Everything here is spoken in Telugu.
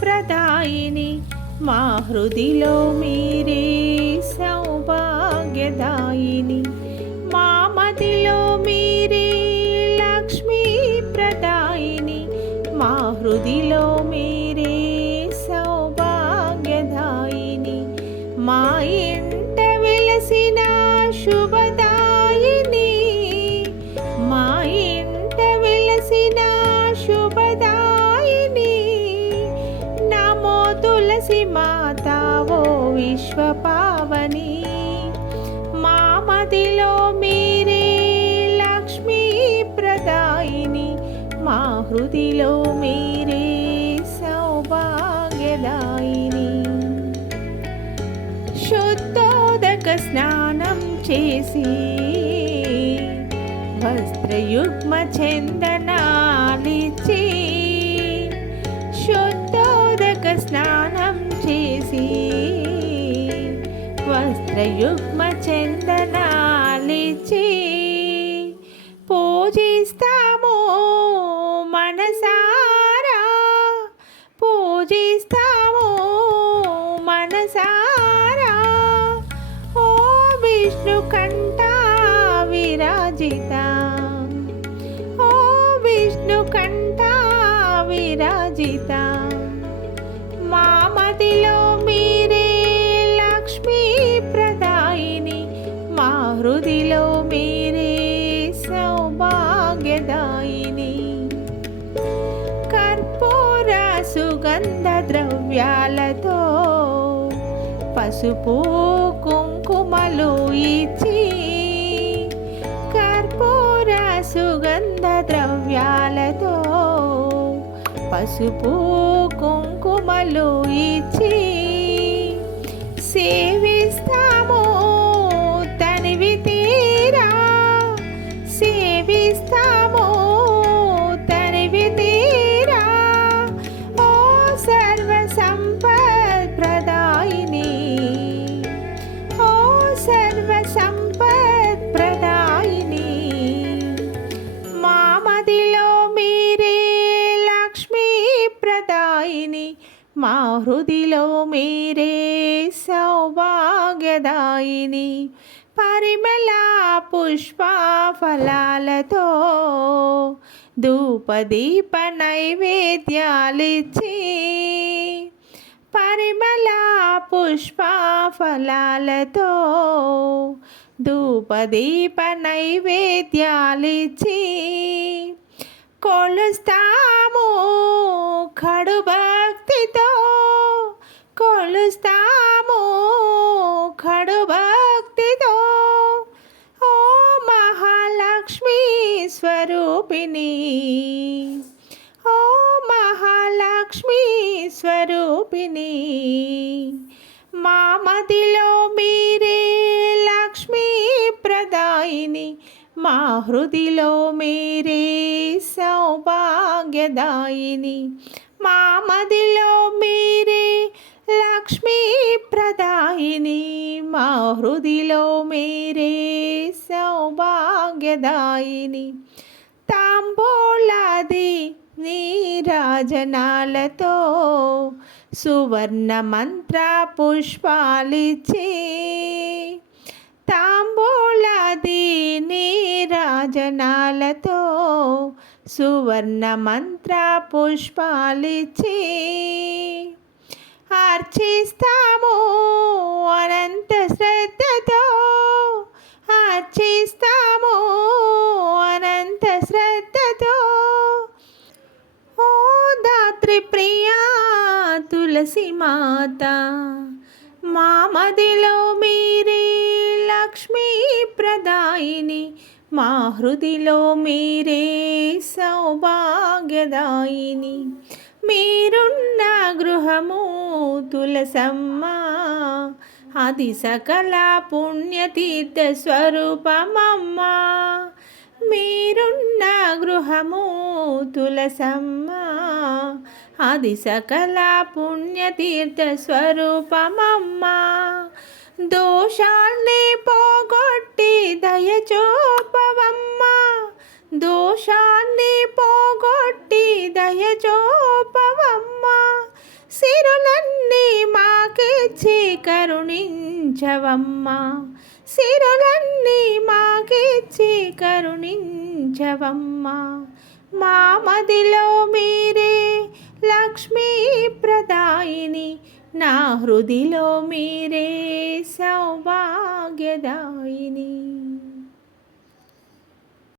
ప్రదాయిని మా హృదిలో మీరే సౌభాగ్యదాయిని మా మదిలో మీరే లక్ష్మీ ప్రదాయిని మా హృదిలో మీరే సౌభాగ్యదాయిని మా ఇంట వెలసిన శుభదాయిని మా ఇంట వెలసిన శుభదాయిని నమో తులసి మాతావో విశ్వపావని మా మదిలో మీరే లక్ష్మీ ప్రదాయిని మా హృదిలో మీరే సౌభాగ్యదాయిని శుద్ధోదక స్నానం చేసి వస్త్రయుగ్మ చందనాలిచ్చి శుద్ధోదక స్నానం చేసి వస్త్రయుగ్మ చందనాలిచ్చి పూజిస్తాము మనసారా పూజిస్తాము మనసారా ఓ విష్ణు కంఠ విరాజిత ఓ విష్ణు కంఠ విరాజిత మా మదిలో మీరే లక్ష్మీ ప్రదాయిని మా హృదిలో మీరే సౌభాగ్యదాయిని కర్పూర సుగంధ ద్రవ్యాలతో పసుపు కుంకుమలు ఇచ్చి కర్పూర సుగంధ ద్రవ్యాలతో పసుపు కుంకుమలు ఇచ్చి సేవిస్తాము తనివి తీరా సేవిస్తాము తనివి తీరా ఓ సర్వ సంపద్ ప్రదాయిని ఓ సర్వ సంపద్ ప్రదాయిని మా మదిలో మీరే లక్ష్మీ ప్రదాయిని మా హృదిలో మీరే సౌభాగ్యదాయిని పరిమళ పుష్ప ఫలాలతో ధూపదీప నైవేద్యాలిచ్చి పరిమళ పుష్ప ఫలాలతో ధూపదీప నైవేద్యాలిచ్చి కొలుస్తాము కడు భక్తితో కొలుస్తాము కడు భక్తితో ఓ మహాలక్ష్మీ స్వరూపిణి ఓ మహాలక్ష్మీ స్వరూపిణి మా మదిలో మీరే లక్ష్మీ ప్రదాయిని మా హృదిలో మీరే సౌభాగ్యదాయిని మా మదిలో మీరే లక్ష్మీ ప్రదాయిని మా హృదిలో మీరే సౌభాగ్యదాయిని తాంబూలాది నీరాజనాలతో సువర్ణ మంత్ర పుష్పాలిచ్చి తాంబూలాది నీరాజనాలతో సువర్ణ మంత్ర పుష్పాలిచ్చి అర్చిస్తాము అనంత శ్రద్ధతో అర్చిస్తాము అనంత శ్రద్ధతో ఓ దాత్రి ప్రియా తులసి మాత మా మదిలో మీరే లక్ష్మీ ప్రదాయిని మా హృదిలో మీరే సౌభాగ్యదాయిని మీరున్న గృహము తులసమ్మ అది సకల పుణ్యతీర్థ స్వరూపమమ్మ మీరున్న గృహము తులసమ్మ అది సకల పుణ్యతీర్థ స్వరూపమమ్మ దోషాన్ని పోగొట్టి దయచూపవమ్మ దోషాన్ని పోగొట్టి దయచూపవమ్మ సిరులన్నీ మాకిచ్చి కరుణించవమ్మా, సిరులన్నీ మాకిచ్చి కరుణించవమ్మా. మా మదిలో మీరే లక్ష్మీ ప్రదాయిని, నా హృదిలో మీరే సౌభాగ్యదాయిని.